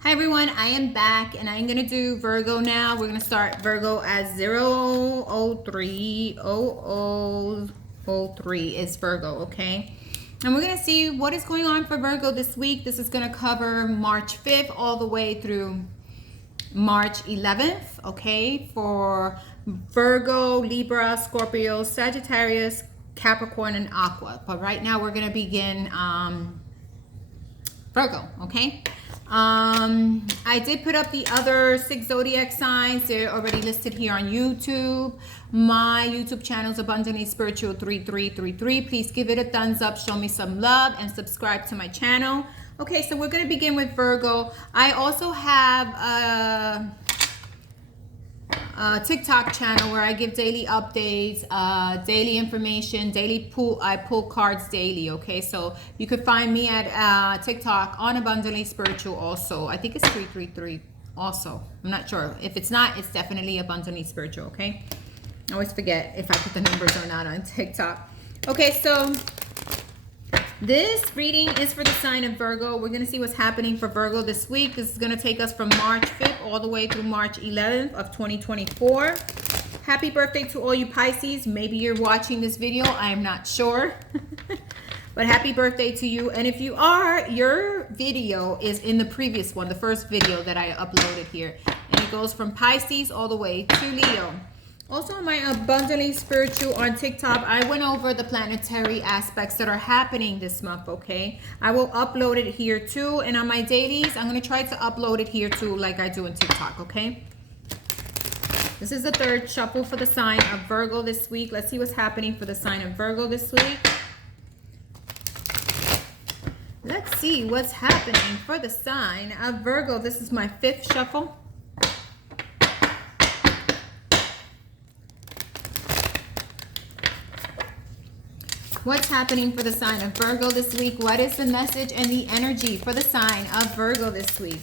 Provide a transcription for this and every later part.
Hi everyone, I am back and I'm going to do Virgo now. We're going to start Virgo as 003. 0003 is Virgo, okay? And we're going to see what is going on for Virgo this week. This is going to cover March 5th all the way through March 11th, okay? For Virgo, Libra, Scorpio, Sagittarius, Capricorn, and Aqua. But right now we're going to begin Virgo, okay? I did put up the other 6 zodiac signs. They're already listed here on YouTube. My YouTube channel is Abundantly Spiritual 3333. Please give it a thumbs up, show me some love, and subscribe to my channel. Okay, so we're going to begin with Virgo. I also have a TikTok channel where I give daily updates, daily information, I pull cards daily. Okay, so you could find me at TikTok on Abundantly Spiritual also. I think it's 333 also. I'm not sure. If it's not, it's definitely Abundantly Spiritual. Okay, I always forget if I put the numbers or not on TikTok. Okay, so this reading is for the sign of Virgo. We're going to see what's happening for Virgo this week. This is going to take us from March 5th all the way through March 11th of 2024. Happy birthday to all you Pisces. Maybe you're watching this video. I am not sure. But happy birthday to you. And if you are, your video is in the previous one, the first video that I uploaded here. And it goes from Pisces all the way to Leo. Also on my Abundantly Spiritual on TikTok, I went over the planetary aspects that are happening this month, okay? I will upload it here too. And on my dailies, I'm going to try to upload it here too like I do on TikTok, okay? This is the third shuffle for the sign of Virgo this week. Let's see what's happening for the sign of Virgo this week. Let's see what's happening for the sign of Virgo. This is my 5th shuffle. What's happening for the sign of Virgo this week? What is the message and the energy for the sign of Virgo this week?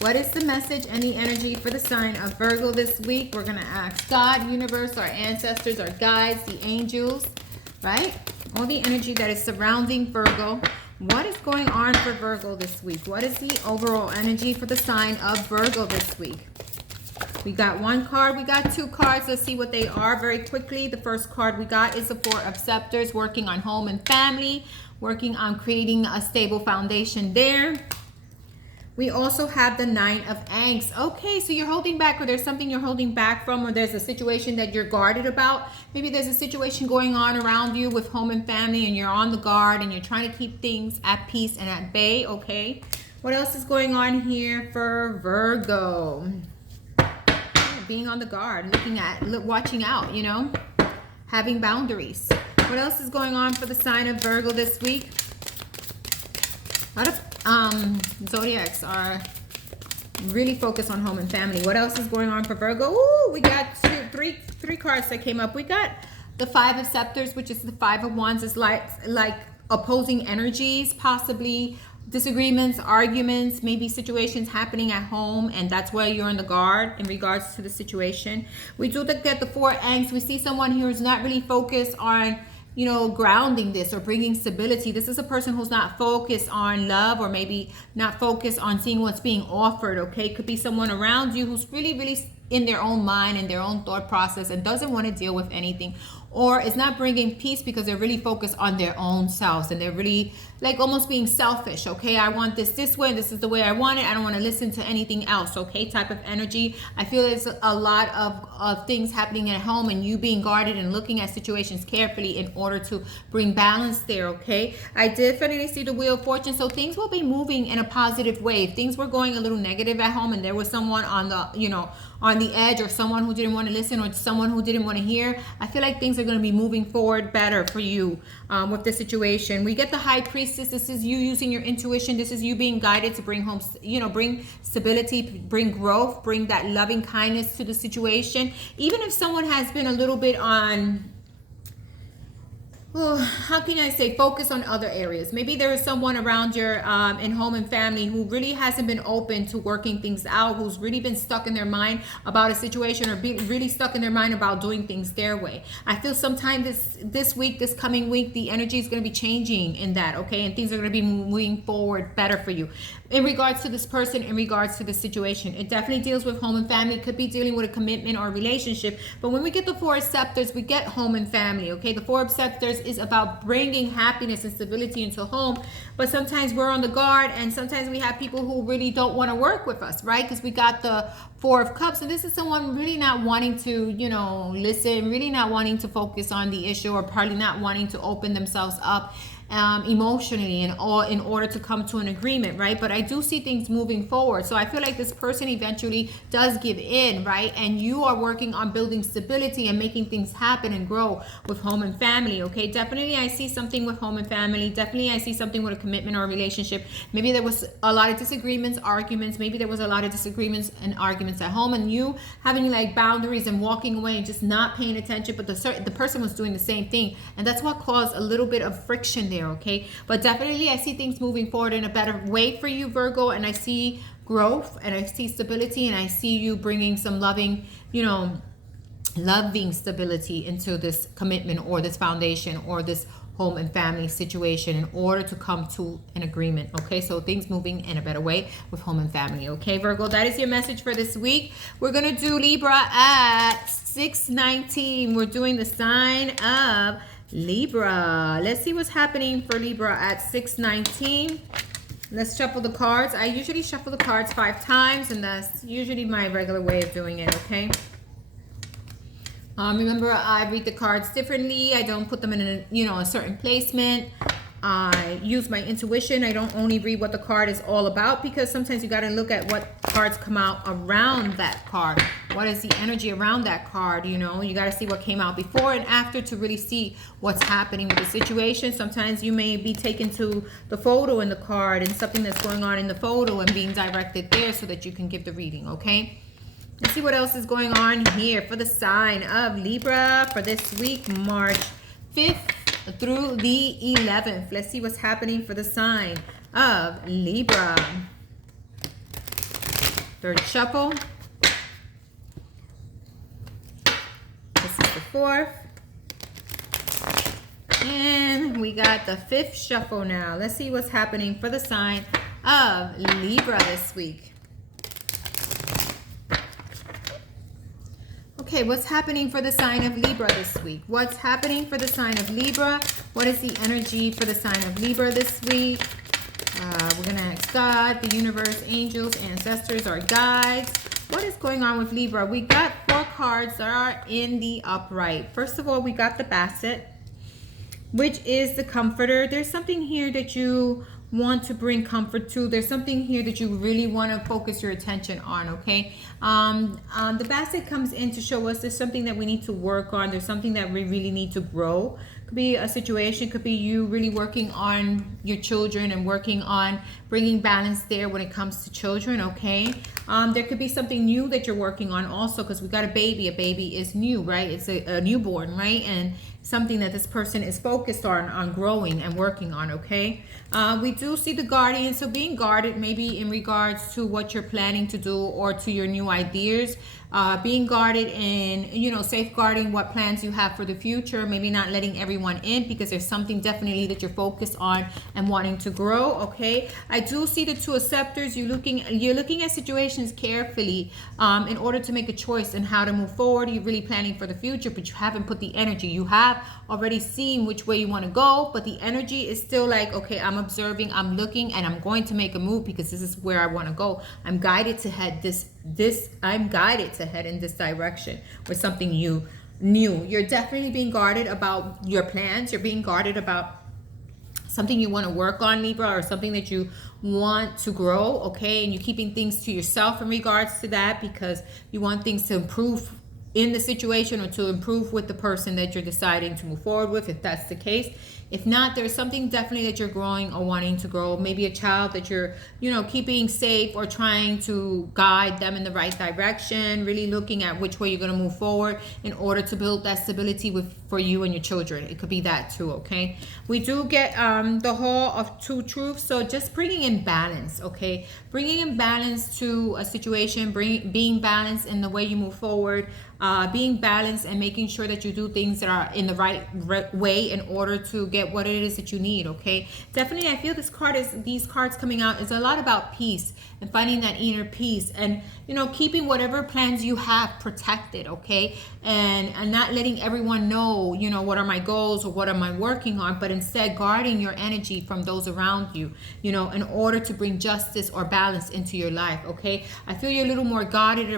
What is the message and the energy for the sign of Virgo this week? We're going to ask God, universe, our ancestors, our guides, the angels, right? All the energy that is surrounding Virgo. What is going on for Virgo this week? What is the overall energy for the sign of Virgo this week? We got one card. We got 2 cards. Let's see what they are very quickly. The first card we got is the 4 of Scepters, working on home and family, working on creating a stable foundation there. We also have the 9 of Angst. Okay, so you're holding back, or there's something you're holding back from, or there's a situation that you're guarded about. Maybe there's a situation going on around you with home and family, and you're on the guard, and you're trying to keep things at peace and at bay, okay? What else is going on here for Virgo? Being on the guard, watching out, you know, having boundaries. What else is going on for the sign of Virgo this week? A lot of zodiacs are really focused on home and family. What else is going on for Virgo? Ooh, we got three cards that came up. We got the 5 of Scepters, which is the 5 of Wands. Is like opposing energies, possibly disagreements, arguments, maybe situations happening at home, and that's why you're on the guard in regards to the situation. We do get the 4 Angst. We see someone here who's not really focused on, you know, grounding this or bringing stability. This is a person who's not focused on love, or maybe not focused on seeing what's being offered, okay? Could be someone around you who's really in their own mind and their own thought process and doesn't want to deal with anything, or is not bringing peace because they're really focused on their own selves, and they're really like almost being selfish. Okay, I want this way, this is the way I want it, I don't want to listen to anything else, okay, type of energy. I feel there's a lot of things happening at home, and you being guarded and looking at situations carefully in order to bring balance there, okay? I definitely see the Wheel of Fortune, so things will be moving in a positive way. If things were going a little negative at home and there was someone on the, you know, on the edge, or someone who didn't want to listen, or someone who didn't want to hear, I feel like things are going to be moving forward better for you with the situation. We get the High Priestess. This is you using your intuition. This is you being guided to bring home, you know, bring stability, bring growth, bring that loving kindness to the situation. Even if someone has been a little bit on, oh, how can I say, focus on other areas. Maybe there is someone around your in home and family who really hasn't been open to working things out, who's really been stuck in their mind about a situation, or being really stuck in their mind about doing things their way. I feel sometime this week, this coming week, the energy is going to be changing in that, okay? And things are going to be moving forward better for you. in regards to this person, in regards to the situation. It definitely deals with home and family. It could be dealing with a commitment or a relationship. But when we get the Four of Scepters, we get home and family, okay? The Four of Scepters is about bringing happiness and stability into home. But sometimes we're on the guard, and sometimes we have people who really don't want to work with us, right? Because we got the Four of Cups, and this is someone really not wanting to, you know, listen, really not wanting to focus on the issue, or probably not wanting to open themselves up emotionally and all in order to come to an agreement, right? But I do see things moving forward. So I feel like this person eventually does give in, right? And you are working on building stability and making things happen and grow with home and family, okay? Definitely I see something with home and family. Definitely I see something with a commitment or a relationship. Maybe there was a lot of disagreements, arguments. Maybe there was a lot of disagreements and arguments at home, and you having like boundaries and walking away and just not paying attention, but the person was doing the same thing, and that's what caused a little bit of friction there, okay? But definitely I see things moving forward in a better way for you, Virgo, and I see growth, and I see stability, and I see you bringing some loving, you know, loving stability into this commitment or this foundation or this home and family situation in order to come to an agreement, okay? So things moving in a better way with home and family, okay, Virgo? That is your message for this week. We're going to do Libra at 6:19. We're doing the sign of Libra. Let's see what's happening for Libra at 6:19. Let's shuffle the cards. I usually shuffle the cards 5 times, and that's usually my regular way of doing it, okay? Remember, I read the cards differently. I don't put them in a certain placement. I use my intuition. I don't only read what the card is all about, because sometimes you got to look at what cards come out around that card. What is the energy around that card? You know, you got to see what came out before and after to really see what's happening with the situation. Sometimes you may be taken to the photo in the card and something that's going on in the photo and being directed there so that you can give the reading, okay? Let's see what else is going on here for the sign of Libra for this week, March 5th through the 11th. Let's see what's happening for the sign of Libra. Third shuffle. This is the 4th. And we got the 5th shuffle now. Let's see what's happening for the sign of Libra this week. Okay, what's happening for the sign of Libra this week? What's happening for the sign of Libra? What is the energy for the sign of Libra this week? We're going to ask God, the universe, angels, ancestors, our guides. What is going on with Libra? We got 4 cards that are in the upright. First of all, we got the Basset, which is the comforter. There's something here that you want to bring comfort to. There's something here that you really want to focus your attention on, okay? The Basset comes in to show us there's something that we need to work on. There's something that we really need to grow. Could be a situation, could be you really working on your children and working on bringing balance there when it comes to children, okay? There could be something new that you're working on also, because we got a baby. A baby is new, right? It's a newborn, right? And something that this person is focused on growing and working on, okay? We do see the Guardian, so being guarded maybe in regards to what you're planning to do or to your new ideas. Being guarded in, you know, safeguarding what plans you have for the future, maybe not letting everyone in because there's something definitely that you're focused on and wanting to grow, okay? I do see the Two of Scepters. You're looking at situations carefully in order to make a choice in how to move forward. You're really planning for the future, but you haven't put the energy. You have already seen which way you want to go, but the energy is still like, okay, I'm observing, I'm looking, and I'm going to make a move because this is where I want to go. I'm guided to head I'm guided to head in this direction with something new. You're definitely being guarded about your plans. You're being guarded about something you want to work on, Libra, or something that you want to grow, okay? And you're keeping things to yourself in regards to that because you want things to improve in the situation or to improve with the person that you're deciding to move forward with, if that's the case. If not, there's something definitely that you're growing or wanting to grow. Maybe a child that you're, you know, keeping safe or trying to guide them in the right direction, really looking at which way you're going to move forward in order to build that stability for you and your children. It could be that too, okay? We do get the Hall of Two Truths, so just bringing in balance, okay? Bringing in balance to a situation, being balanced in the way you move forward. being balanced and making sure that you do things that are in the right way in order to get what it is that you need. Okay, definitely I feel these cards coming out is a lot about peace and finding that inner peace, and keeping whatever plans you have protected. Okay, and not letting everyone know what are my goals or what am I working on, but instead guarding your energy from those around you, in order to bring justice or balance into your life. Okay, I feel you're a little more guarded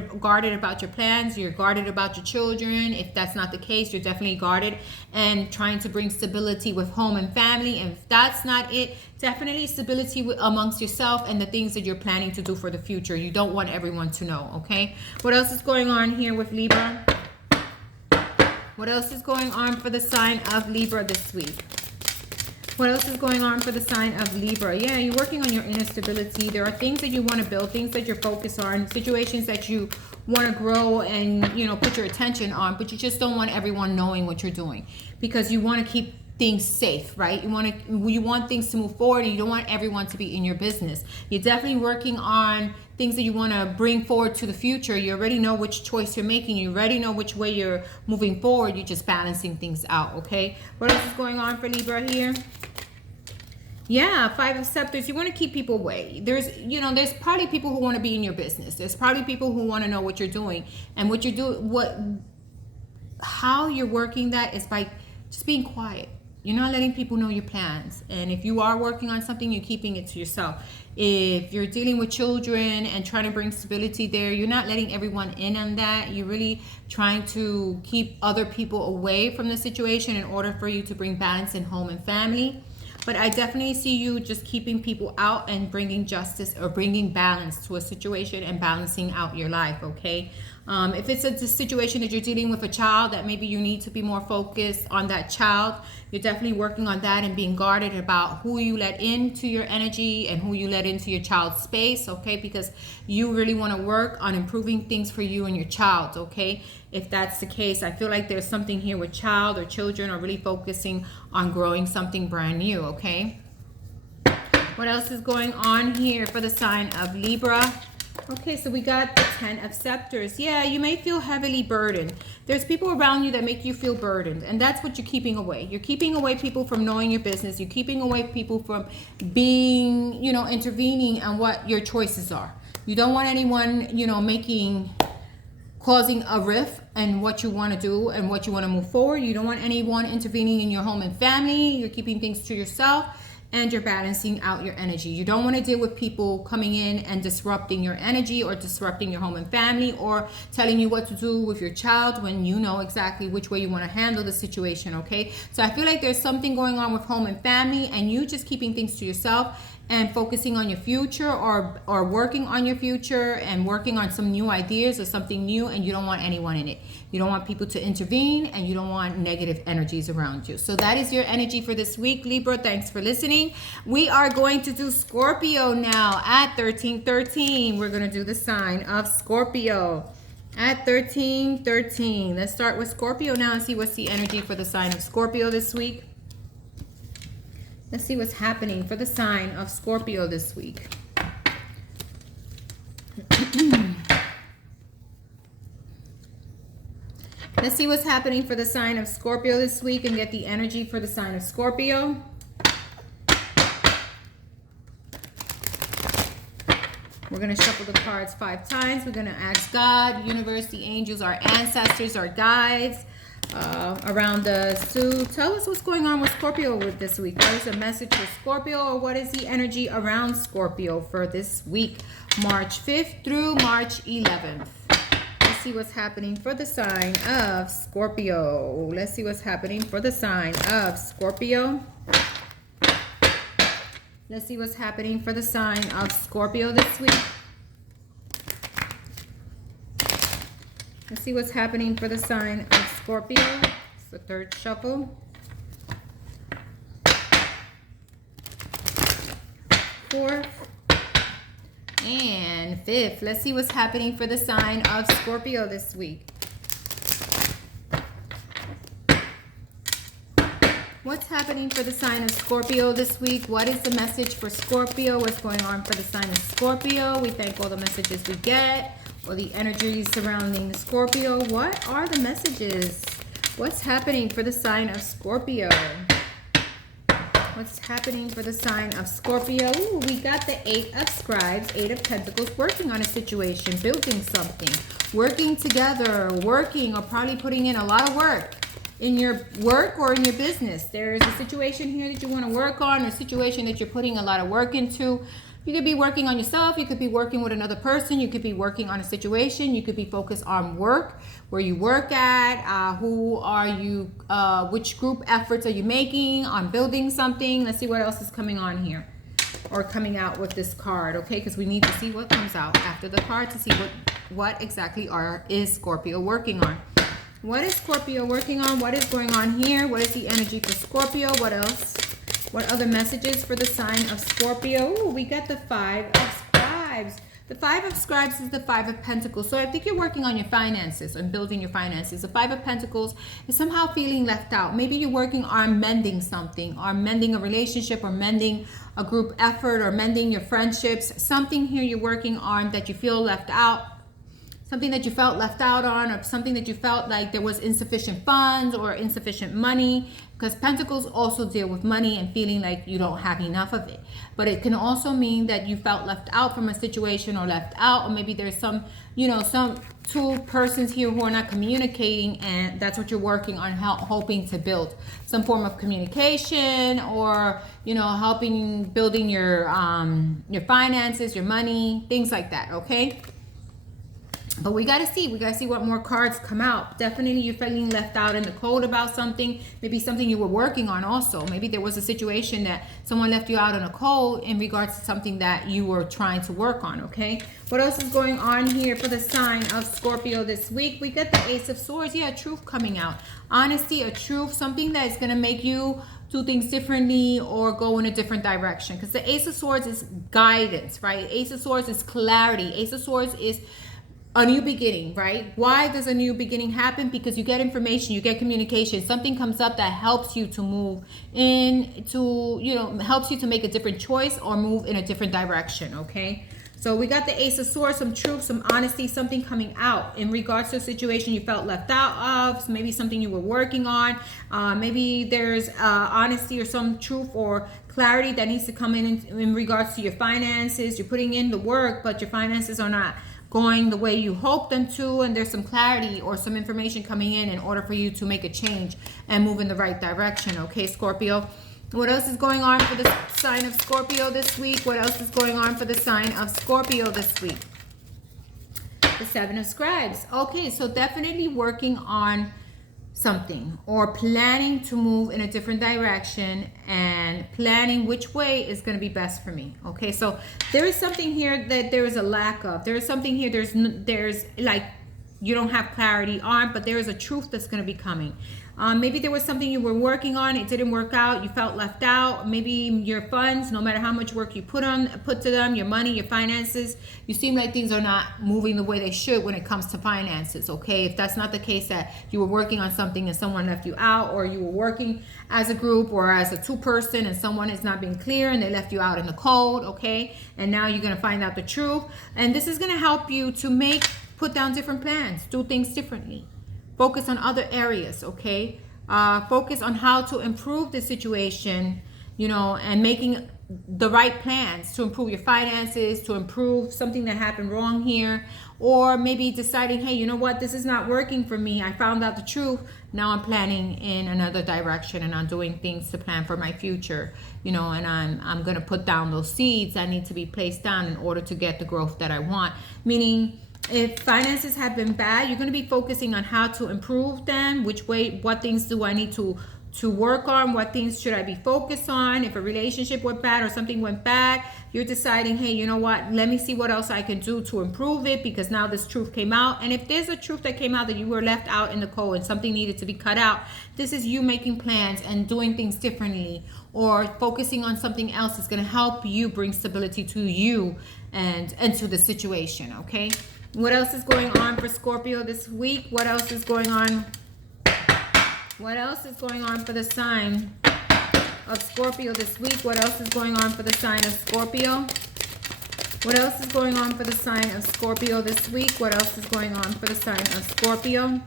about your plans. You're guarded about your children. If that's not the case, you're definitely guarded and trying to bring stability with home and family. And if that's not it, definitely stability amongst yourself and the things that you're planning to do for the future. You don't want everyone to know. Okay, what else is going on here with Libra? What else is going on for the sign of Libra this week? What else is going on for the sign of Libra? Yeah, you're working on your inner stability. There are things that you want to build, things that you're focused on, situations that you want to grow and, put your attention on, but you just don't want everyone knowing what you're doing because you want to keep things safe, right? You want things to move forward, and you don't want everyone to be in your business. You're definitely working on things that you want to bring forward to the future. You already know which choice you're making. You already know which way you're moving forward. You're just balancing things out. Okay, what else is going on for Libra here? Yeah, Five of Scepters. You want to keep people away. There's probably people who want to be in your business. There's probably people who want to know what you're doing, and what you're doing, how you're working that is by just being quiet. You're not letting people know your plans. And if you are working on something, you're keeping it to yourself. If you're dealing with children and trying to bring stability there, you're not letting everyone in on that. You're really trying to keep other people away from the situation in order for you to bring balance in home and family. But I definitely see you just keeping people out and bringing justice or bringing balance to a situation and balancing out your life, okay? If it's a situation that you're dealing with a child that maybe you need to be more focused on that child, you're definitely working on that and being guarded about who you let into your energy and who you let into your child's space, okay? Because you really want to work on improving things for you and your child, okay? If that's the case, I feel like there's something here with child or children are really focusing on growing something brand new, okay? What else is going on here for the sign of Libra? Okay, so we got the Ten of Scepters. Yeah, you may feel heavily burdened. There's people around you that make you feel burdened, and that's what you're keeping away. You're keeping away people from knowing your business. You're keeping away people from being, intervening on what your choices are. You don't want anyone, causing a rift and what you want to do and what you want to move forward. You don't want anyone intervening in your home and family. You're keeping things to yourself, and you're balancing out your energy. You don't want to deal with people coming in and disrupting your energy or disrupting your home and family or telling you what to do with your child when you know exactly which way you want to handle the situation, okay? So I feel like there's something going on with home and family, and you just keeping things to yourself and focusing on your future or working on your future and working on some new ideas or something new, and you don't want anyone in it. You don't want people to intervene, and you don't want negative energies around you. So that is your energy for this week, Libra. Thanks for listening. We are going to do Scorpio now at 1313. We're going to do the sign of Scorpio at 1313. Let's start with Scorpio now and see what's the energy for the sign of Scorpio this week. Let's see what's happening for the sign of Scorpio this week. Let's see what's happening for the sign of Scorpio this week and get the energy for the sign of Scorpio. We're going to shuffle the cards 5 times. We're going to ask God, universe, the angels, our ancestors, our guides, around us to tell us what's going on with Scorpio with this week. What is the message for Scorpio, or what is the energy around Scorpio for this week, March 5th through March 11th? Let's see what's happening for the sign of Scorpio. Let's see what's happening for the sign of Scorpio. Let's see what's happening for the sign of Scorpio this week. Let's see what's happening for the sign of Scorpio. It's the third shuffle. Fourth. And fifth. Let's see what's happening for the sign of Scorpio this week. What's happening for the sign of Scorpio this week? What is the message for Scorpio? What's going on for the sign of Scorpio? We thank all the messages we get. or the energy surrounding Scorpio. What are the messages? What's happening for the sign of Scorpio? What's happening for the sign of Scorpio? Ooh, we got the Eight of Scribes, Eight of Pentacles, working on a situation, building something, working together, working, or probably putting in a lot of work in your work or in your business. There's a situation here that you want to work on, a situation that you're putting a lot of work into. You could be working on yourself. You could be working with another person. You could be working on a situation. You could be focused on work, where you work at, who are you, which group efforts are you making on building something. Let's see what else is coming on here or coming out with this card, okay? Because we need to see what comes out after the card to see what exactly is Scorpio working on. What is Scorpio working on? What is going on here? What is the energy for Scorpio? What else? What other messages for the sign of Scorpio? Ooh, we got the Five of Scribes. The Five of Scribes is the Five of Pentacles. So I think you're working on your finances and building your finances. The Five of Pentacles is somehow feeling left out. Maybe you're working on mending something, or mending a relationship, or mending a group effort, or mending your friendships. Something here you're working on that you feel left out. Something that you felt left out on, or something that you felt like there was insufficient funds or insufficient money, because Pentacles also deal with money and feeling like you don't have enough of it. But it can also mean that you felt left out from a situation, or left out, or maybe there's some, some two persons here who are not communicating, and that's what you're working on, hoping to build some form of communication, or helping building your finances, your money, things like that, okay? But we got to see what more cards come out. Definitely you're feeling left out in the cold about something. Maybe something you were working on also. Maybe there was a situation that someone left you out in the cold in regards to something that you were trying to work on, okay? What else is going on here for the sign of Scorpio this week? We got the Ace of Swords. Yeah, truth coming out. Honesty, a truth, something that is going to make you do things differently or go in a different direction. Because the Ace of Swords is guidance, right? Ace of Swords is clarity. Ace of Swords is a new beginning, right? Why does a new beginning happen? Because you get information, you get communication, something comes up that helps you to move into, helps you to make a different choice or move in a different direction, okay? So we got the Ace of Swords, some truth, some honesty, something coming out in regards to a situation you felt left out of, maybe something you were working on. Maybe there's honesty or some truth or clarity that needs to come in regards to your finances. You're putting in the work, but your finances are not going the way you hoped them to, and there's some clarity or some information coming in order for you to make a change and move in the right direction, okay, Scorpio? What else is going on for the sign of Scorpio this week? What else is going on for the sign of Scorpio this week? The Seven of Scribes. Okay, so definitely working on something or planning to move in a different direction and planning which way is going to be best for me. Okay, so there is something here that there is a lack of. There is something here there's like you don't have clarity on, but there is a truth that's going to be coming. Maybe there was something you were working on, it didn't work out, you felt left out. Maybe your funds, no matter how much work you put to them, your money, your finances, you seem like things are not moving the way they should when it comes to finances, okay? If that's not the case, that you were working on something and someone left you out, or you were working as a group or as a two-person and someone is not being clear and they left you out in the cold, okay? And now you're going to find out the truth. And this is going to help you to put down different plans, do things differently. Focus on other areas, okay? Focus on how to improve the situation, and making the right plans to improve your finances, to improve something that happened wrong here, or maybe deciding, hey, you know what, this is not working for me. I found out the truth. Now I'm planning in another direction, and I'm doing things to plan for my future, and I'm going to put down those seeds that need to be placed down in order to get the growth that I want. Meaning, if finances have been bad, you're going to be focusing on how to improve them, what things do I need to work on, what things should I be focused on. If a relationship went bad or something went bad, you're deciding, hey, you know what, let me see what else I can do to improve it, because now this truth came out. And if there's a truth that came out that you were left out in the cold and something needed to be cut out, this is you making plans and doing things differently, or focusing on something else is going to help you bring stability to you and to the situation, okay? What else is going on for Scorpio this week? What else is going on? What else is going on for the sign of Scorpio this week? What else is going on for the sign of Scorpio? What else is going on for the sign of Scorpio this week? What else is going on for the sign of Scorpio?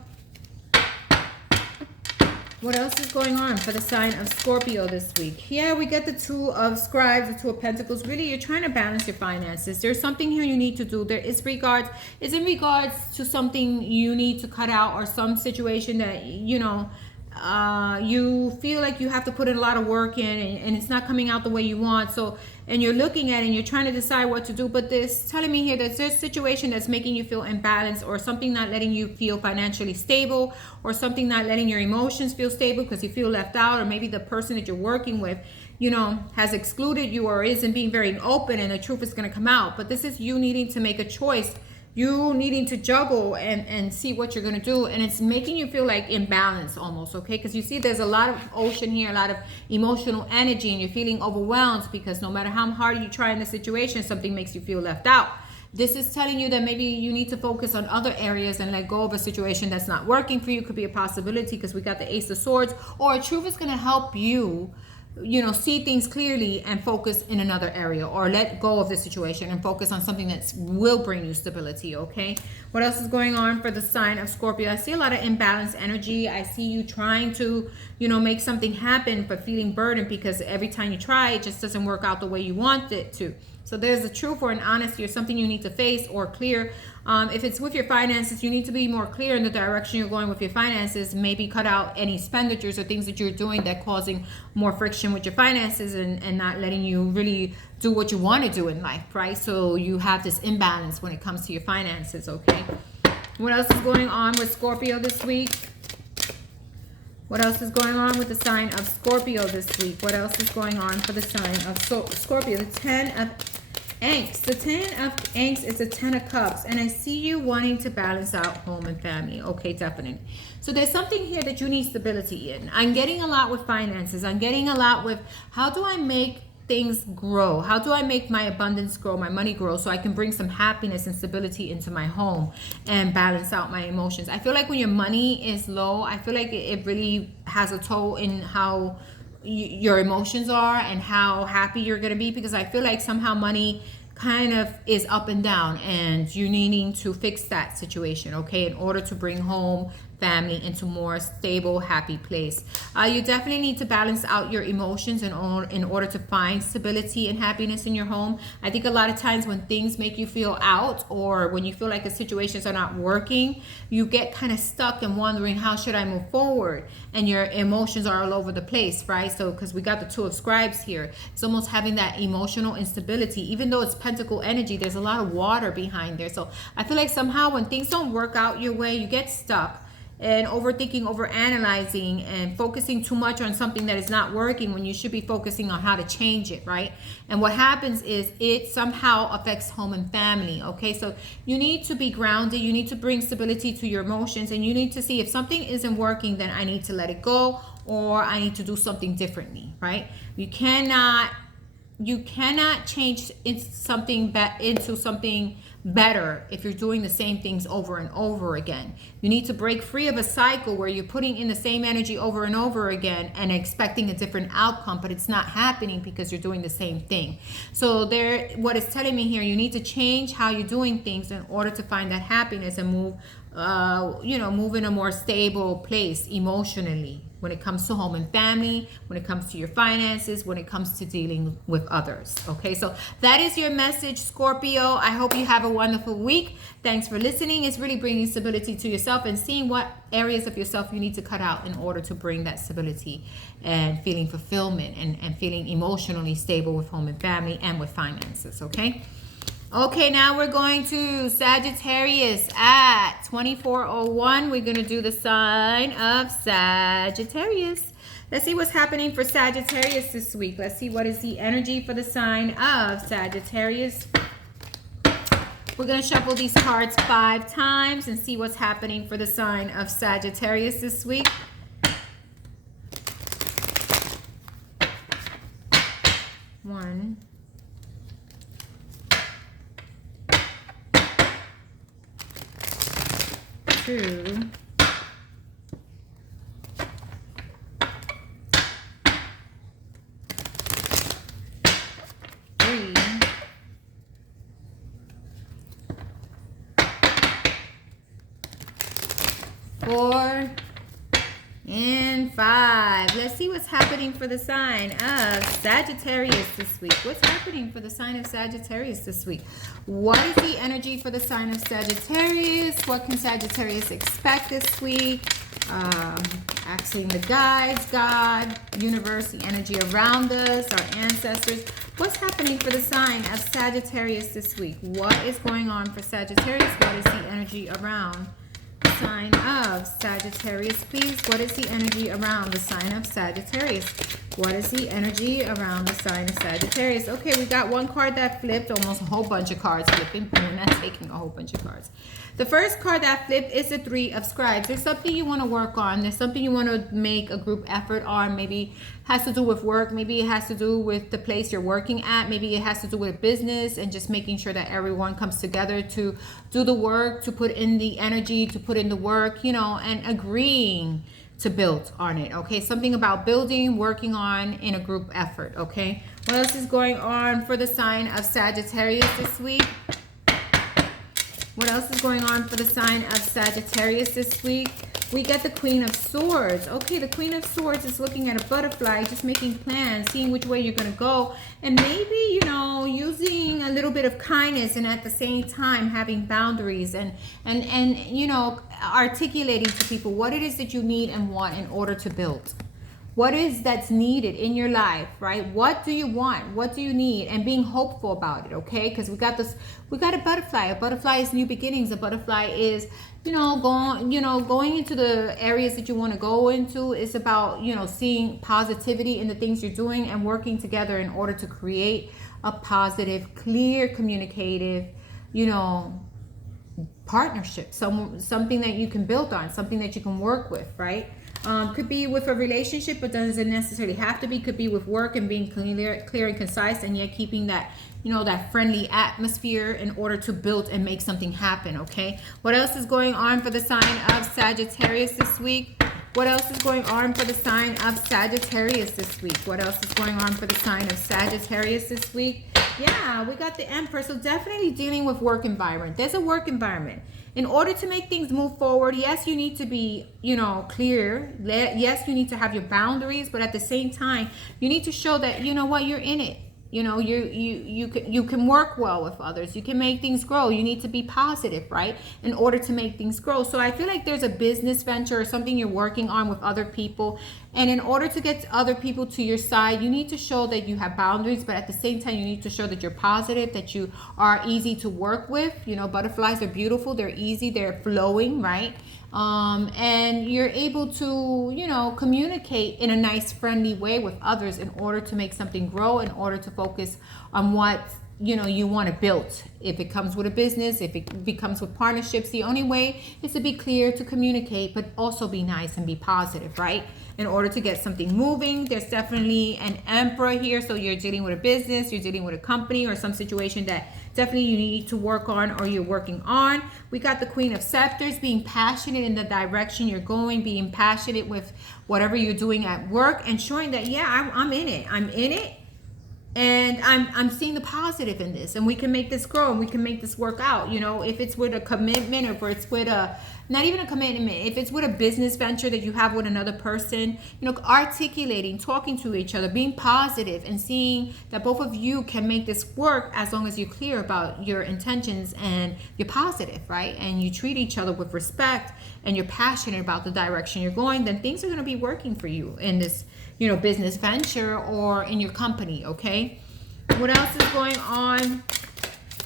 What else is going on for the sign of Scorpio this week? Yeah, we get the Two of Scribes, the Two of Pentacles. Really, you're trying to balance your finances. There's something here you need to do. There is in regards to something you need to cut out, or some situation that, you know, you feel like you have to put in a lot of work in, and it's not coming out the way you want. So, and you're looking at it and you're trying to decide what to do, but this telling me here that there's a situation that's making you feel imbalanced, or something not letting you feel financially stable, or something not letting your emotions feel stable because you feel left out, or maybe the person that you're working with, you know, has excluded you or isn't being very open, and the truth is going to come out. But this is you needing to make a choice, you needing to juggle and see what you're going to do, and it's making you feel like imbalance almost, okay? Because you see there's a lot of ocean here, a lot of emotional energy, and you're feeling overwhelmed because no matter how hard you try in the situation, something makes you feel left out. This is telling you that maybe you need to focus on other areas and let go of a situation that's not working for you. Could be a possibility because we got the Ace of Swords, or truth is going to help you, you know, see things clearly and focus in another area, or let go of the situation and focus on something that will bring you stability, okay? What else is going on for the sign of Scorpio? I see a lot of imbalanced energy. I see you trying to, you know, make something happen, but feeling burdened because every time you try, it just doesn't work out the way you want it to. So there's a truth or an honesty or something you need to face or clear. If it's with your finances, you need to be more clear in the direction you're going with your finances. Maybe cut out any expenditures or things that you're doing that causing more friction with your finances, and not letting you really do what you want to do in life, right? So you have this imbalance when it comes to your finances, okay? What else is going on with Scorpio this week? What else is going on with the sign of Scorpio this week? What else is going on for the sign of Scorpio? The Ten of Angst. The Ten of Angst is the Ten of Cups. And I see you wanting to balance out home and family. Okay, definitely. So there's something here that you need stability in. I'm getting a lot with finances. I'm getting a lot with how do I make things grow? How do I make my abundance grow, my money grow, so I can bring some happiness and stability into my home and balance out my emotions? I feel like when your money is low, I feel like it really has a toll in how your emotions are and how happy you're going to be, because I feel like somehow money kind of is up and down, and you needing to fix that situation, okay, in order to bring home family into more stable, happy place. You definitely need to balance out your emotions in order to find stability and happiness in your home. I think a lot of times when things make you feel out, or when you feel like the situations are not working, you get kind of stuck and wondering, how should I move forward? And your emotions are all over the place, right? So because we got the Two of Scribes here, it's almost having that emotional instability. Even though it's pentacle energy, there's a lot of water behind there. So I feel like somehow when things don't work out your way, you get stuck and overthinking, overanalyzing, and focusing too much on something that is not working when you should be focusing on how to change it, right? And what happens is it somehow affects home and family, okay? So you need to be grounded. You need to bring stability to your emotions, and you need to see if something isn't working, then I need to let it go, or I need to do something differently, right? You cannot change into something better if you're doing the same things over and over again. You need to break free of a cycle where you're putting in the same energy over and over again and expecting a different outcome, but it's not happening because you're doing the same thing. So what it's telling me here, you need to change how you're doing things in order to find that happiness and move in a more stable place emotionally, when it comes to home and family, when it comes to your finances, when it comes to dealing with others. Okay, so that is your message, Scorpio. I hope you have a wonderful week. Thanks for listening. It's really bringing stability to yourself and seeing what areas of yourself you need to cut out in order to bring that stability and feeling fulfillment and feeling emotionally stable with home and family and with finances, okay? Okay, now we're going to Sagittarius at 24:01. We're going to do the sign of Sagittarius. Let's see what's happening for Sagittarius this week. Let's see what is the energy for the sign of Sagittarius. We're going to shuffle these cards 5 times and see what's happening for the sign of Sagittarius this week. One. 2, 3, 4, and 5. Let's see what's happening for the sign of Sagittarius this week. What's happening for the sign of Sagittarius this week? What is the energy for the sign of Sagittarius? What can Sagittarius expect this week? Asking the guides, God, universe, the energy around us, our ancestors. What's happening for the sign of Sagittarius this week? What is going on for Sagittarius? What is the energy around the sign of Sagittarius, please? What is the energy around the sign of Sagittarius? What is the energy around the sign of Sagittarius? Okay, we got one card that flipped, almost a whole bunch of cards flipping. We're not taking a whole bunch of cards. The first card that flipped is the 3 of Scribes. There's something you want to work on. There's something you want to make a group effort on. Maybe has to do with work. Maybe it has to do with the place you're working at. Maybe it has to do with business and just making sure that everyone comes together to do the work, to put in the energy, to put in the work, you know, and agreeing to build on it. Okay, something about building, working on in a group effort. Okay, what else is going on for the sign of Sagittarius this week? What else is going on for the sign of Sagittarius this week? We get the Queen of Swords. Okay, the Queen of Swords is looking at a butterfly, just making plans, seeing which way you're going to go. And maybe, you know, using a little bit of kindness and at the same time having boundaries and you know, articulating to people what it is that you need and want in order to build. What is that's needed in your life, right? What do you want? What do you need? And being hopeful about it, okay? Because we got a butterfly. A butterfly is new beginnings. A butterfly is, going into the areas that you want to go into. It's about, you know, seeing positivity in the things you're doing and working together in order to create a positive, clear, communicative, you know, partnership. Something that you can build on, something that you can work with, right? Could be with a relationship, but doesn't necessarily have to be. Could be with work and being clear and concise, and yet keeping that, you know, that friendly atmosphere in order to build and make something happen. Okay, what else is going on for the sign of Sagittarius this week? What else is going on for the sign of Sagittarius this week? What else is going on for the sign of Sagittarius this week? Yeah, we got the Emperor. So definitely dealing with work environment. There's a work environment. In order to make things move forward, yes, you need to be, you know, clear. Yes, you need to have your boundaries, but at the same time, you need to show that, you know what, you're in it. You know, you can work well with others. You can make things grow. You need to be positive, right? In order to make things grow. So I feel like there's a business venture or something you're working on with other people. And in order to get other people to your side, you need to show that you have boundaries, but at the same time, you need to show that you're positive, that you are easy to work with. You know, butterflies are beautiful. They're easy. They're flowing, right? And you're able to, you know, communicate in a nice, friendly way with others in order to make something grow, in order to focus on what, you know, you want to build. If it comes with a business, if it becomes with partnerships, the only way is to be clear, to communicate, but also be nice and be positive, right? In order to get something moving. There's definitely an Emperor here. So you're dealing with a business, you're dealing with a company or some situation that definitely you need to work on or you're working on. We got the Queen of Scepters, being passionate in the direction you're going, being passionate with whatever you're doing at work and showing that, yeah, I'm in it. I'm in it. And I'm seeing the positive in this, and we can make this grow and we can make this work out. You know, if it's with a commitment or if it's with a, not even a commitment, if it's with a business venture that you have with another person, you know, articulating, talking to each other, being positive and seeing that both of you can make this work as long as you're clear about your intentions and you're positive, right? And you treat each other with respect and you're passionate about the direction you're going, then things are going to be working for you in this, you know, business venture or in your company. Okay, what else is going on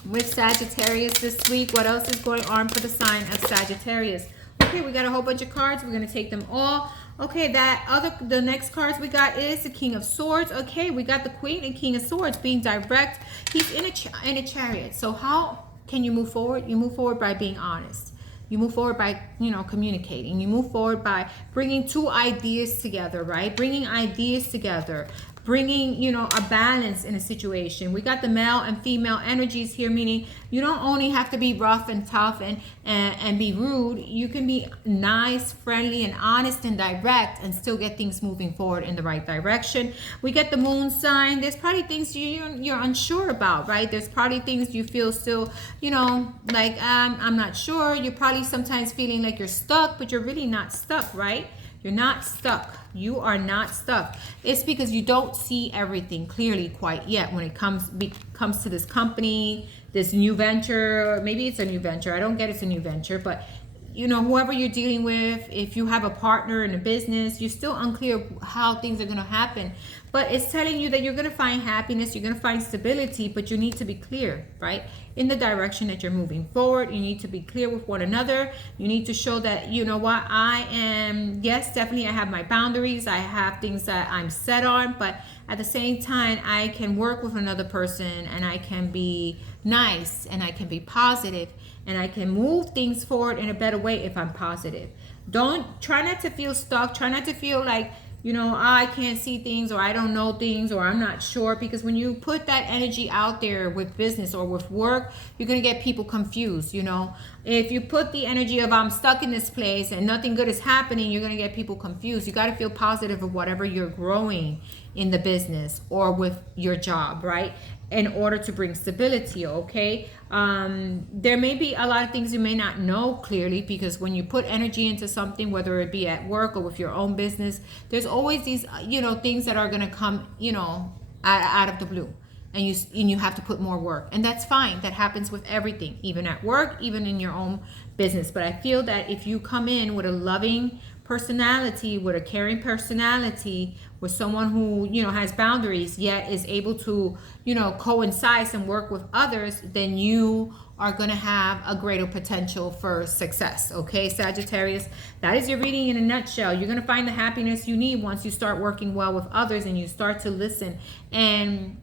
with Sagittarius this week? What else is going on for the sign of Sagittarius? Okay, we got a whole bunch of cards. We're going to take them all. Okay, the next cards we got is the King of Swords. Okay, we got the Queen and King of Swords being direct. He's in a chariot. So how can you move forward? You move forward by being honest. You move forward by, you know, communicating. You move forward by bringing two ideas together, right? Bringing ideas together, bringing, you know, a balance in a situation. We got the male and female energies here, meaning you don't only have to be rough and tough and be rude. You can be nice, friendly, and honest and direct and still get things moving forward in the right direction. We get the moon sign. There's probably things you're unsure about, right? There's probably things you feel still, you know, like I'm not sure. You're probably sometimes feeling like you're stuck, but you're really not stuck, right? You're not stuck. You are not stuck. It's because you don't see everything clearly quite yet when it comes to this company, this new venture. Maybe it's a new venture. I don't get it's a new venture, but you know, whoever you're dealing with, if you have a partner in a business, you're still unclear how things are going to happen. But it's telling you that you're going to find happiness, you're going to find stability, but you need to be clear, right? In the direction that you're moving forward. You need to be clear with one another. You need to show that, you know what, I am, yes, definitely I have my boundaries. I have things that I'm set on, but at the same time, I can work with another person and I can be nice and I can be positive and I can move things forward in a better way if I'm positive. Try not to feel stuck. Try not to feel like, you know, I can't see things or I don't know things or I'm not sure, because when you put that energy out there with business or with work, you're going to get people confused, you know. If you put the energy of I'm stuck in this place and nothing good is happening, you're going to get people confused. You got to feel positive of whatever you're growing in the business or with your job, right? In order to bring stability, okay? There may be a lot of things you may not know clearly, because when you put energy into something, whether it be at work or with your own business, there's always these, you know, things that are going to come, you know, out of the blue. And you have to put more work. And that's fine. That happens with everything, even at work, even in your own business. But I feel that if you come in with a loving personality, with a caring personality, with someone who, you know, has boundaries, yet is able to, you know, coincide and work with others, then you are going to have a greater potential for success. Okay, Sagittarius, that is your reading in a nutshell. You're going to find the happiness you need once you start working well with others and you start to listen and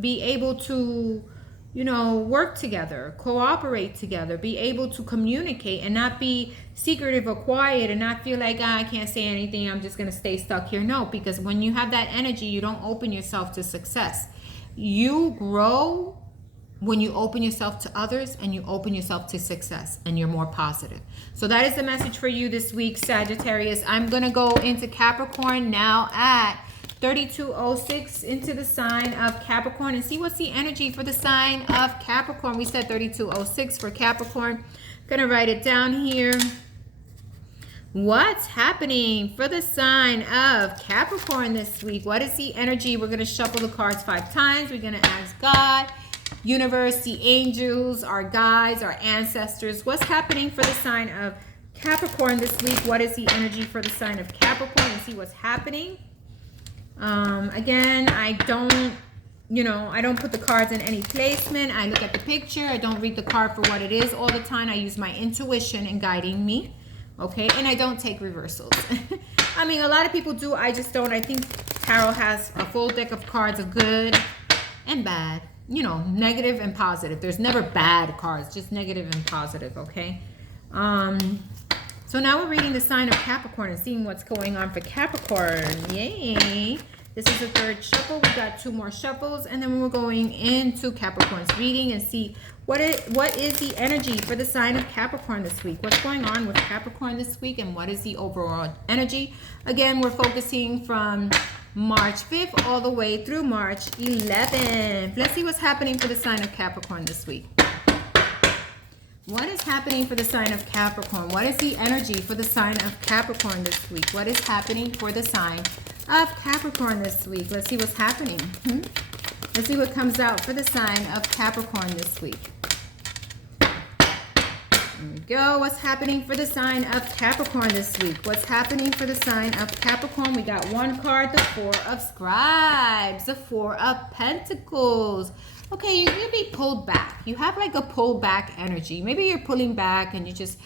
be able to, you know, work together, cooperate together, be able to communicate and not be secretive or quiet and not feel like, I can't say anything, I'm just going to stay stuck here. No, because when you have that energy, you don't open yourself to success. You grow when you open yourself to others and you open yourself to success and you're more positive. So that is the message for you this week, Sagittarius. I'm going to go into Capricorn now at 3206 into the sign of Capricorn and see what's the energy for the sign of Capricorn. We said 3206 for Capricorn. Gonna write it down here. What's happening for the sign of Capricorn this week? What is the energy? We're gonna shuffle the cards 5 times. We're gonna ask God, universe, the angels, our guides, our ancestors. What's happening for the sign of Capricorn this week? What is the energy for the sign of Capricorn? And see what's happening. Again, I don't, you know, I don't put the cards in any placement. I look at the picture. I don't read the card for what it is all the time. I use my intuition in guiding me, okay? And I don't take reversals. I mean, a lot of people do. I just don't. I think tarot has a full deck of cards of good and bad, you know, negative and positive. There's never bad cards, just negative and positive, okay? So now we're reading the sign of Capricorn and seeing what's going on for Capricorn. Yay! This is the 3rd shuffle. We got 2 more shuffles, and then we're going into Capricorn's reading and see what is the energy for the sign of Capricorn this week. What's going on with Capricorn this week, and what is the overall energy? Again, we're focusing from March 5th all the way through March 11th. Let's see what's happening for the sign of Capricorn this week. What is happening for the sign of Capricorn? What is the energy for the sign of Capricorn this week? What is happening for the sign of Capricorn this week? Let's see what's happening. Let's see what comes out for the sign of Capricorn this week. There we go. What's happening for the sign of Capricorn this week? What's happening for the sign of Capricorn? We got 1 card, the 4 of Scribes, the 4 of Pentacles. Okay, you're going to be pulled back. You have like a pull back energy. Maybe you're pulling back and you just,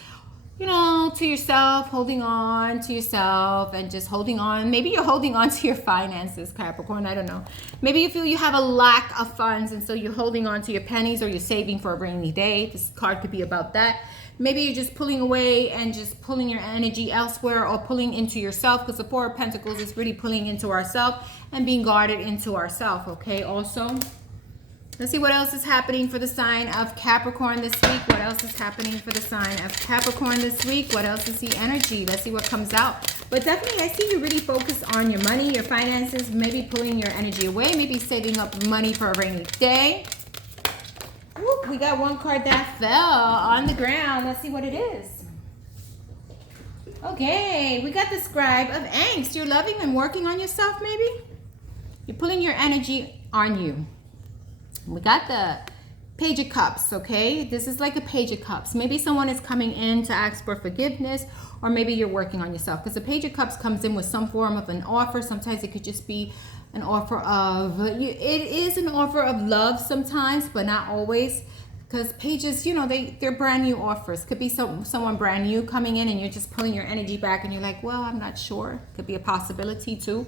you know, to yourself, holding on to yourself and just holding on. Maybe you're holding on to your finances, Capricorn. I don't know. Maybe you feel you have a lack of funds and so you're holding on to your pennies or you're saving for a rainy day. This card could be about that. Maybe you're just pulling away and just pulling your energy elsewhere or pulling into yourself, because the Four of Pentacles is really pulling into ourselves and being guarded into ourselves, okay? Also, let's see what else is happening for the sign of Capricorn this week. What else is happening for the sign of Capricorn this week? What else is the energy? Let's see what comes out. But definitely, I see you really focus on your money, your finances, maybe pulling your energy away, maybe saving up money for a rainy day. Whoop, we got one card that fell on the ground. Let's see what it is. Okay, we got the Scribe of Angst. You're loving and working on yourself, maybe? You're pulling your energy on you. We got the Page of Cups, okay? This is like a Page of Cups. Maybe someone is coming in to ask for forgiveness, or maybe you're working on yourself, because the Page of Cups comes in with some form of an offer. Sometimes it could just be an offer of, it is an offer of love sometimes, but not always, because pages, you know, they're brand new offers. Could be someone brand new coming in and you're just pulling your energy back and you're like, well, I'm not sure. Could be a possibility too.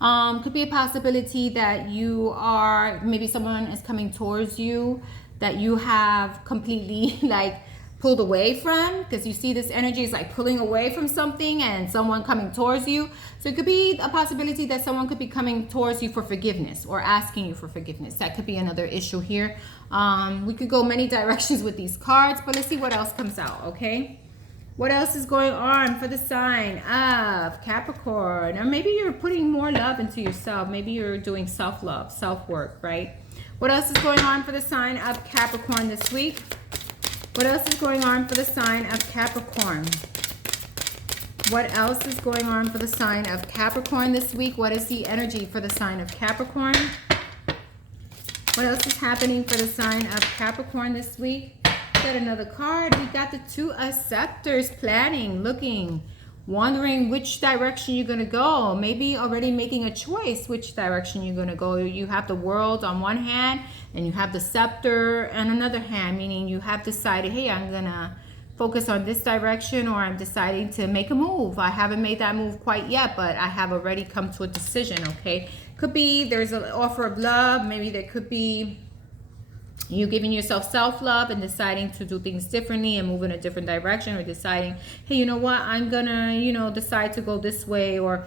Could be a possibility that you are, maybe someone is coming towards you that you have completely like pulled away from, because you see this energy is like pulling away from something and someone coming towards you. So it could be a possibility that someone could be coming towards you for forgiveness or asking you for forgiveness. That could be another issue here. We could go many directions with these cards, but let's see what else comes out, okay? What else is going on for the sign of Capricorn? Or maybe you're putting more love into yourself. Maybe you're doing self-love, self-work, right? What else is going on for the sign of Capricorn this week? What else is going on for the sign of Capricorn? What else is going on for the sign of Capricorn this week? What is the energy for the sign of Capricorn? What else is happening for the sign of Capricorn this week? Got another card. We got the Two of Scepters, planning, looking, wondering which direction you're going to go. Maybe already making a choice which direction you're going to go. You have the World on one hand and you have the Scepter on another hand, meaning you have decided, hey, I'm going to focus on this direction, or I'm deciding to make a move. I haven't made that move quite yet, but I have already come to a decision, okay? Could be there's an offer of love. Maybe there could be you giving yourself self-love and deciding to do things differently and move in a different direction, or deciding, hey, you know what, I'm gonna, you know, decide to go this way, or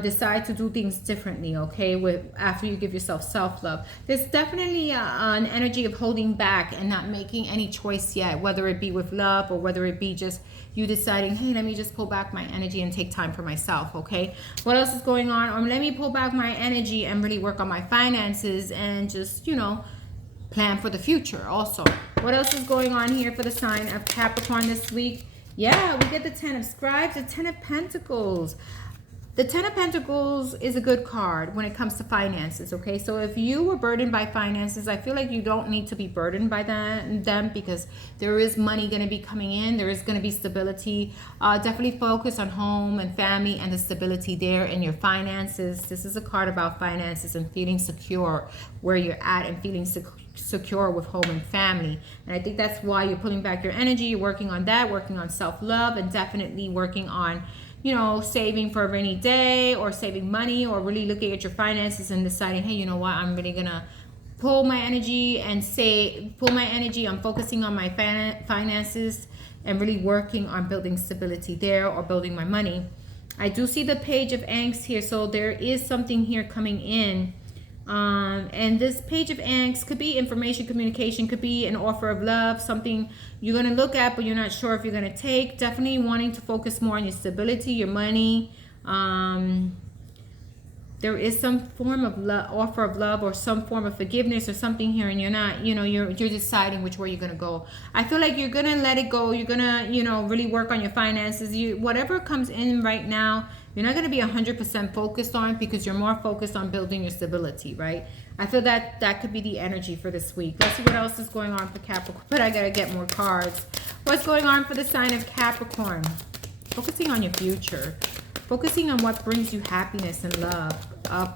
decide to do things differently, okay, after you give yourself self-love. There's definitely an energy of holding back and not making any choice yet, whether it be with love or whether it be just you deciding, hey, let me just pull back my energy and take time for myself, okay? What else is going on? Or let me pull back my energy and really work on my finances and just, you know, plan for the future also. What else is going on here for the sign of Capricorn this week? Yeah, we get the Ten of Scribes, the Ten of Pentacles. The Ten of Pentacles is a good card when it comes to finances, okay? So if you were burdened by finances, I feel like you don't need to be burdened by them, because there is money going to be coming in. There is going to be stability. Definitely focus on home and family and the stability there in your finances. This is a card about finances and feeling secure where you're at and feeling secure with home and family. And I think that's why you're pulling back your energy. You're working on that, working on self-love, and definitely working on, you know, saving for a rainy day, or saving money, or really looking at your finances and deciding, hey, you know what, I'm really gonna pull my energy and pull my energy on focusing on my finances and really working on building stability there, or building my money. I do see the Page of Angst here, so there is something here coming in. And this Page of Angst could be information, communication, could be an offer of love, something you're going to look at, but you're not sure if you're going to take. Definitely wanting to focus more on your stability, your money. There is some form of offer of love, or some form of forgiveness or something here, and you're not, you know, you're deciding which way you're going to go. I feel like you're going to let it go. You're going to, you know, really work on your finances. Whatever comes in right now, you're not going to be 100% focused on, because you're more focused on building your stability, right? I feel that that could be the energy for this week. Let's see what else is going on for Capricorn. But I got to get more cards. What's going on for the sign of Capricorn? Focusing on your future. Focusing on what brings you happiness and love.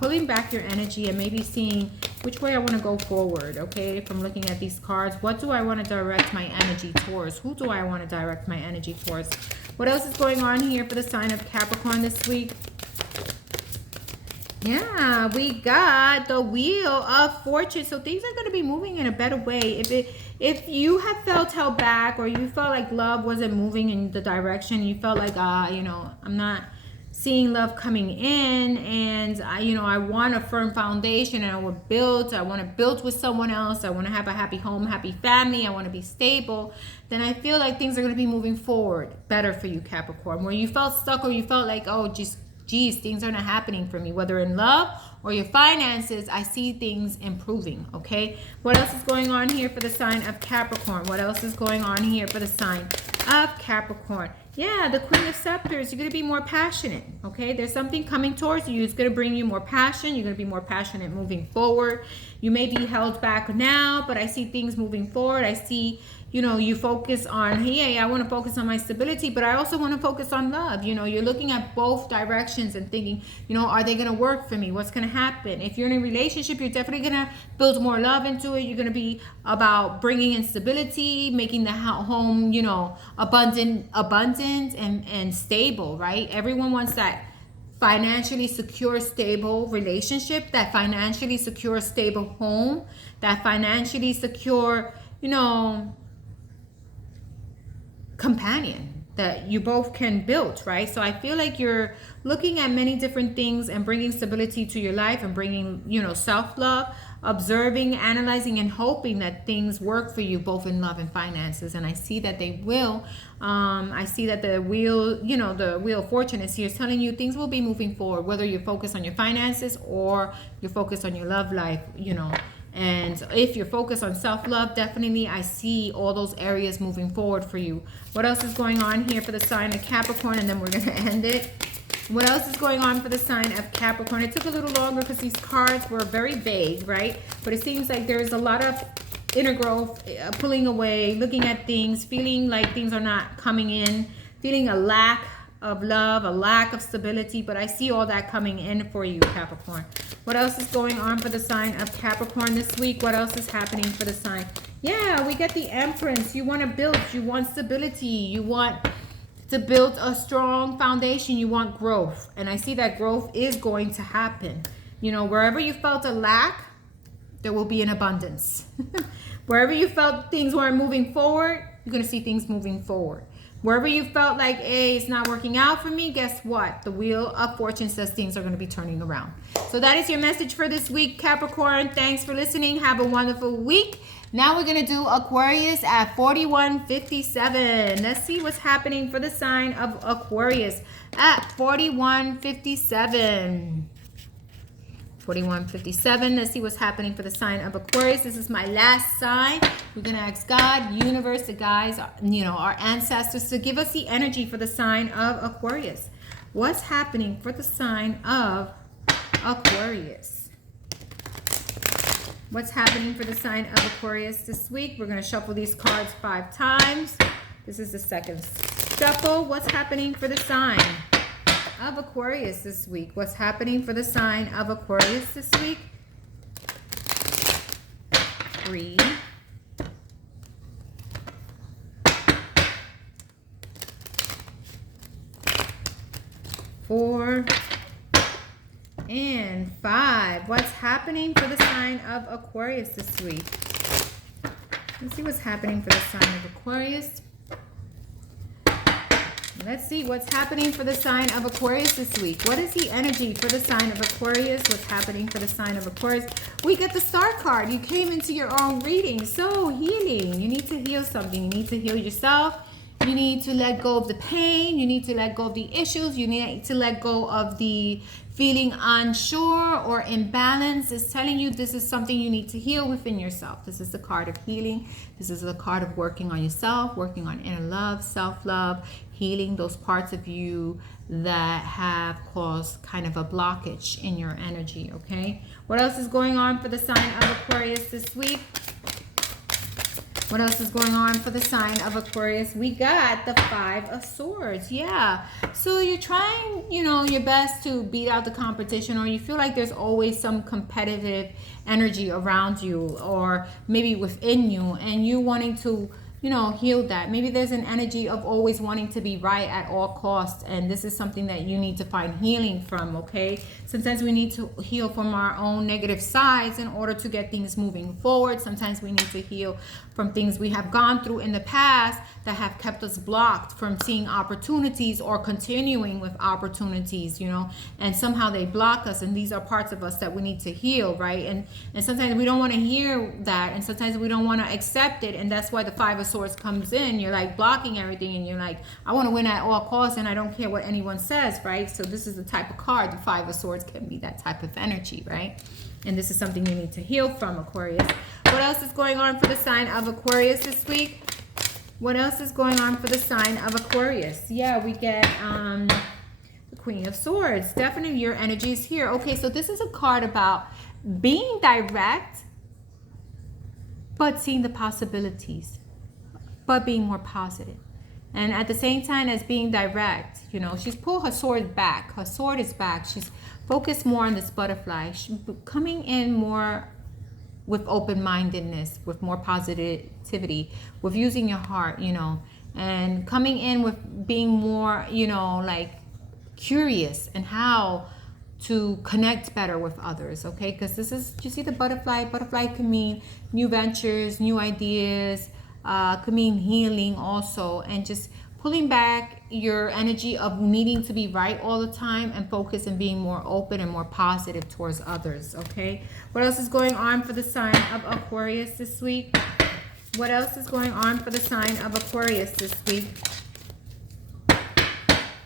Pulling back your energy and maybe seeing which way I want to go forward, okay? From looking at these cards, what do I want to direct my energy towards? Who do I want to direct my energy towards? What else is going on here for the sign of Capricorn this week? Yeah, we got the Wheel of Fortune. So things are going to be moving in a better way. If you have felt held back, or you felt like love wasn't moving in the direction, you felt like, you know, I'm not seeing love coming in, and I want a firm foundation, and I want to build with someone else, I want to have a happy home, happy family, I want to be stable, then I feel like things are going to be moving forward better for you, Capricorn. Where you felt stuck, or you felt like, oh, geez, things are not happening for me, whether in love or your finances, I see things improving, okay? What else is going on here for the sign of Capricorn? What else is going on here for the sign of Capricorn? Yeah, the Queen of Scepters, you're going to be more passionate, okay? There's something coming towards you. It's going to bring you more passion. You're going to be more passionate moving forward. You may be held back now, but I see things moving forward. I see, you focus on, hey, I want to focus on my stability, but I also want to focus on love. You're looking at both directions and thinking, are they going to work for me? What's going to happen? If you're in a relationship, you're definitely going to build more love into it. You're going to be about bringing in stability, making the home, abundant and stable, right? Everyone wants that financially secure, stable relationship, that financially secure, stable home, that financially secure, companion that you both can build, right? So I feel like you're looking at many different things and bringing stability to your life, and bringing, self-love, observing, analyzing, and hoping that things work for you both in love and finances. And I see that they will. I see that the wheel, the Wheel of Fortune is here, telling you things will be moving forward, whether you're focused on your finances or you're focused on your love life, And if you're focused on self-love, definitely I see all those areas moving forward for you. What else is going on here for the sign of Capricorn? And then we're going to end it. What else is going on for the sign of Capricorn? It took a little longer because these cards were very vague, right? But it seems like there's a lot of inner growth, pulling away, looking at things, feeling like things are not coming in, feeling a lack of love, a lack of stability. But I see all that coming in for you, Capricorn. What else is going on for the sign of Capricorn this week? What else is happening for the sign? Yeah, we get the Empress. You want to build. You want stability. You want to build a strong foundation. You want growth. And I see that growth is going to happen. Wherever you felt a lack, there will be an abundance. Wherever you felt things weren't moving forward, you're going to see things moving forward. Wherever you felt like, hey, it's not working out for me, guess what? The Wheel of Fortune says things are going to be turning around. So that is your message for this week, Capricorn. Thanks for listening. Have a wonderful week. Now we're going to do Aquarius at 4157. Let's see what's happening for the sign of Aquarius at 4157. 4157. Let's see what's happening for the sign of Aquarius. This is my last sign. We're going to ask God, universe, the guides, our ancestors to give us the energy for the sign of Aquarius. What's happening for the sign of Aquarius? What's happening for the sign of Aquarius this week? We're going to shuffle these cards 5 times. This is the second shuffle. What's happening for the sign of Aquarius this week? What's happening for the sign of Aquarius this week? 3, 4, and 5. What's happening for the sign of Aquarius this week? Let's see what's happening for the sign of Aquarius. Let's see what's happening for the sign of Aquarius this week. What is the energy for the sign of Aquarius? What's happening for the sign of Aquarius? We get the Star card. You came into your own reading. So healing. You need to heal something. You need to heal yourself. You need to let go of the pain. You need to let go of the issues. You need to let go of the feeling unsure or imbalanced. It's telling you this is something you need to heal within yourself. This is the card of healing. This is the card of working on yourself, working on inner love, self-love, healing those parts of you that have caused kind of a blockage in your energy, okay? What else is going on for the sign of Aquarius this week? What else is going on for the sign of Aquarius? We got the Five of Swords. Yeah. So you're trying, you know, your best to beat out the competition, or you feel like there's always some competitive energy around you or maybe within you, and you wanting to, you know, heal that. Maybe there's an energy of always wanting to be right at all costs, and this is something that you need to find healing from, okay? Sometimes we need to heal from our own negative sides in order to get things moving forward. Sometimes we need to heal from things we have gone through in the past that have kept us blocked from seeing opportunities or continuing with opportunities, you know, and somehow they block us, and these are parts of us that we need to heal, right? And sometimes we don't want to hear that, and sometimes we don't want to accept it, and that's why the Five of Swords comes in. You're like blocking everything, and you're like, I want to win at all costs, and I don't care what anyone says, right? So this is the type of card. The Five of Swords can be that type of energy, right? And this is something you need to heal from, Aquarius. What else is going on for the sign of Aquarius this week? What else is going on for the sign of Aquarius? Yeah, we get the Queen of Swords. Definitely your energy is here. Okay, so this is a card about being direct, but seeing the possibilities, but being more positive. And at the same time as being direct, you know, she's pulled her sword back. Her sword is back. She's focused more on this butterfly. She's coming in more with open-mindedness, with more positivity, with using your heart, you know, and coming in with being more, you know, like curious and how to connect better with others, okay? Because this is, you see the butterfly? Butterfly can mean new ventures, new ideas, could mean healing also, and just pulling back your energy of needing to be right all the time and focus and being more open and more positive towards others, okay? What else is going on for the sign of Aquarius this week? What else is going on for the sign of Aquarius this week?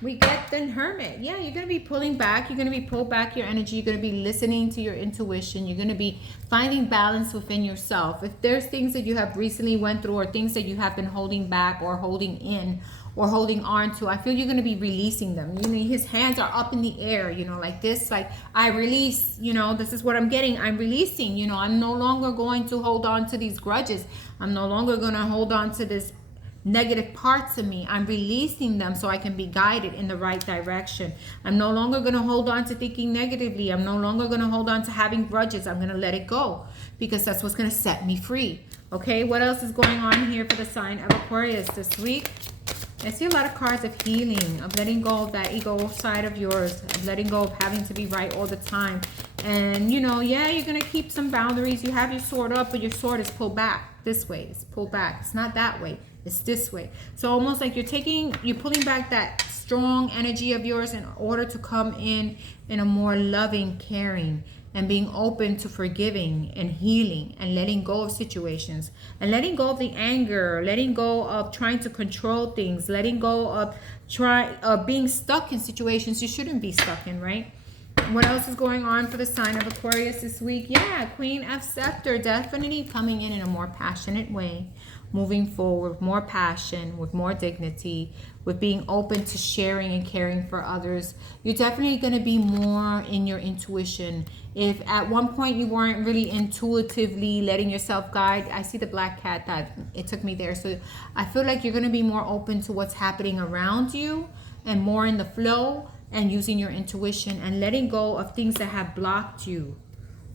We get the Hermit. Yeah, you're going to be pulling back. You're going to be pulled back your energy. You're going to be listening to your intuition. You're going to be finding balance within yourself. If there's things that you have recently went through or things that you have been holding back or holding in or holding on to, I feel you're going to be releasing them. You know, his hands are up in the air, you know, like this, like I release, you know, this is what I'm getting. I'm releasing, you know, I'm no longer going to hold on to these grudges. I'm no longer going to hold on to this negative parts of me. I'm releasing them so I can be guided in the right direction. I'm no longer going to hold on to thinking negatively. I'm no longer going to hold on to having grudges. I'm going to let it go because that's what's going to set me free. Okay, what else is going on here for the sign of Aquarius this week? I see a lot of cards of healing, of letting go of that ego side of yours, of letting go of having to be right all the time. And, you know, yeah, you're going to keep some boundaries. You have your sword up, but your sword is pulled back this way. It's pulled back. It's not that way. It's this way. So almost like you're pulling back that strong energy of yours in order to come in a more loving, caring, and being open to forgiving and healing and letting go of situations and letting go of the anger, letting go of trying to control things, letting go of being stuck in situations you shouldn't be stuck in, right? What else is going on for the sign of Aquarius this week? Yeah, Queen of Scepter, definitely coming in a more passionate way, moving forward with more passion, with more dignity, with being open to sharing and caring for others. You're definitely going to be more in your intuition. If at one point you weren't really intuitively letting yourself guide, I see the black cat, that it took me there. So I feel like you're going to be more open to what's happening around you and more in the flow and using your intuition and letting go of things that have blocked you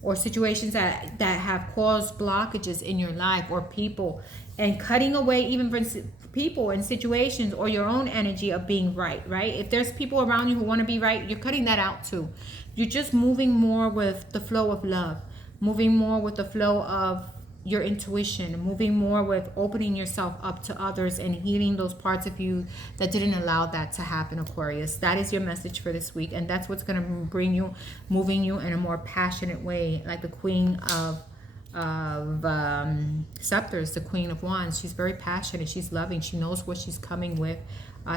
or situations that have caused blockages in your life or people, and cutting away even from people and situations or your own energy of being right? If there's people around you who want to be right, you're cutting that out too. You're just moving more with the flow of love, moving more with the flow of your intuition, moving more with opening yourself up to others and healing those parts of you that didn't allow that to happen, Aquarius. That is your message for this week, and that's what's going to bring you, moving you in a more passionate way, like the Queen of Scepters, the Queen of Wands. She's very passionate. She's loving. She knows what she's coming with.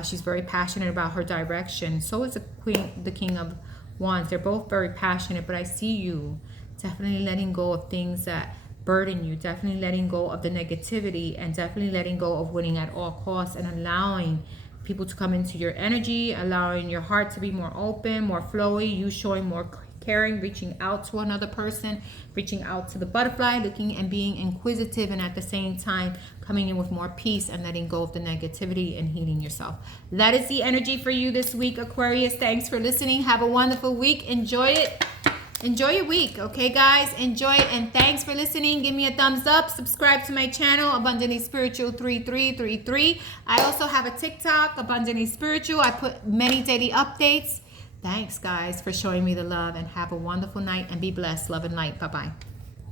She's very passionate about her direction. So is the King of Wands. They're both very passionate, but I see you definitely letting go of things that burden you, definitely letting go of the negativity, and definitely letting go of winning at all costs, and allowing people to come into your energy, allowing your heart to be more open, more flowy, you showing more caring, reaching out to another person, reaching out to the butterfly, looking and being inquisitive, and at the same time coming in with more peace and letting go of the negativity and healing yourself. That is the energy for you this week, Aquarius. Thanks for listening. Have a wonderful week. Enjoy it. Enjoy your week, okay, guys? Enjoy it, and thanks for listening. Give me a thumbs up. Subscribe to my channel, Abundantly Spiritual 3333. I also have a TikTok, Abundantly Spiritual. I put many daily updates. Thanks, guys, for showing me the love, and have a wonderful night and be blessed. Love and light. Bye-bye.